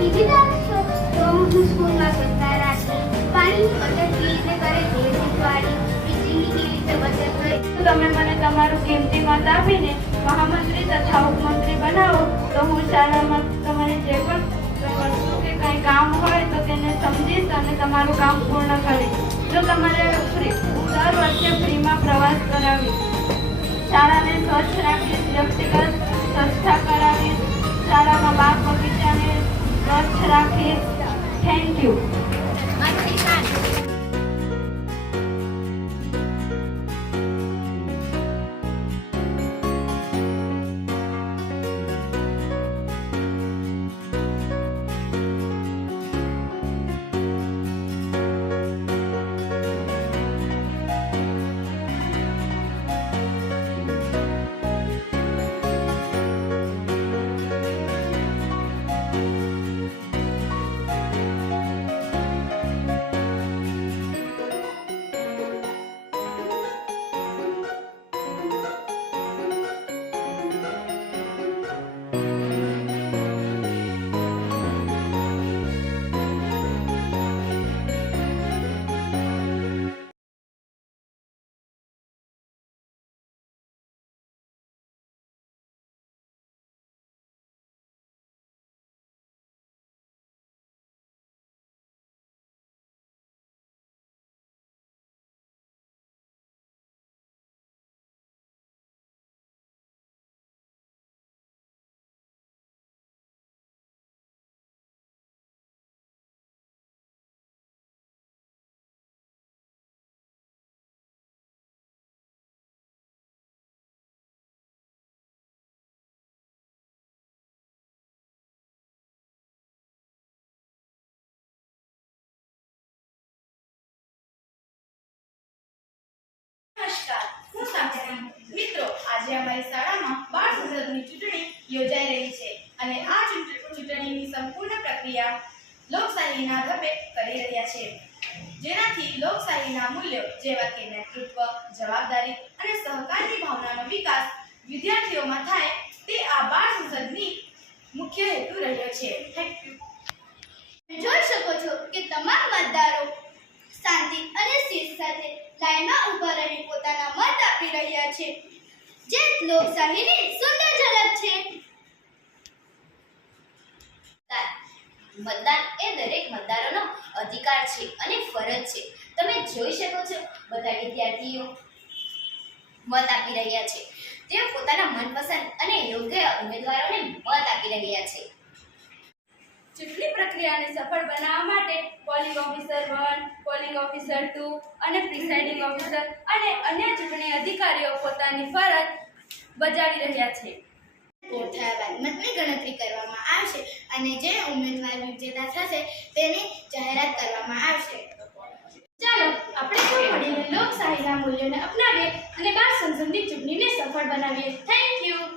બીજી જાણો છો તો હું સ્કૂલમાં સ્વચ્છતા રાખી, પાણીની બચત કેવી રીતે કરે તે શીખવાડી, વીજળીની કેવી રીતે બચત કરે. તમે મને તમારું કિંમતી મત આપીને મહામંત્રી તથા ઉપમંત્રી બનાવો તો હું શાળામાં તમારે જે પણ વસ્તુ કે કંઈ કામ હોય તો તેને સમજીશ અને તમારું કામ પૂર્ણ કરીશ. જો તમારે દર વર્ષે ફ્રીમાં પ્રવાસ કરાવીશ, શાળાને સ્વચ્છ રાખીશ, વ્યક્તિગત સ્વચ્છતા કરાવીશ, શાળામાં બાગ બગીચાને સ્વચ્છ રાખીશ. Thank you. નમસ્કાર, હું સાક્ષી. મિત્રો, આજે અમારી શાળામાં બાળ સંસદની ચૂંટણી યોજાઈ રહી છે અને આ ચૂંટણીની સંપૂર્ણ પ્રક્રિયા લોકશાહીના ઢબે કરી રહ્યા છે, જેનાથી લોકશાહીના મૂલ્યો જેવા કે નેતૃત્વ, જવાબદારી અને સહકારની ભાવનાનો વિકાસ વિદ્યાર્થીઓમાં થાય તે આ બાળ સંસદની મુખ્ય હેતુ રહ્યો છે. Thank you. જોઈ શકો છો કે તમામ મતદારો શાંતિ અને શિસ્ત સાથે લાઈનમાં ઊભા રહી પોતાના મત આપી રહ્યા છે, જે લોકશાહીની સુંદર ઝલક છે. મતદાન એ દરેક મતદારોનો અધિકાર છે અને ફરજ છે. તમે જોઈ શકો છો બધા વિદ્યાર્થીઓ મત આપી રહ્યા છે. તેઓ પોતાના મનપસંદ અને યોગ્ય ઉમેદવારોને મત આપી રહ્યા છે. ચૂંટણી પ્રક્રિયાને સફળ બનાવવા માટે પોલિંગ ઓફિસર 1, પોલિંગ ઓફિસર 2 અને પ્રિસાઇડિંગ ઓફિસર અને અન્ય ચૂંટણી અધિકારીઓ પોતાની ફરજ બજાવી રહ્યા છે. વોટ થયા બાદ મતની ગણતરી કરવામાં આવશે અને જે ઉમેદવાર વિજેતા થશે તેની જાહેરાત કરવામાં આવશે. ચાલો આપણે સૌ મળીને લોકશાહીના મૂલ્યોને અપનાવીએ અને બાળ સંસદની ચૂંટણીને સફળ બનાવીએ. Thank you.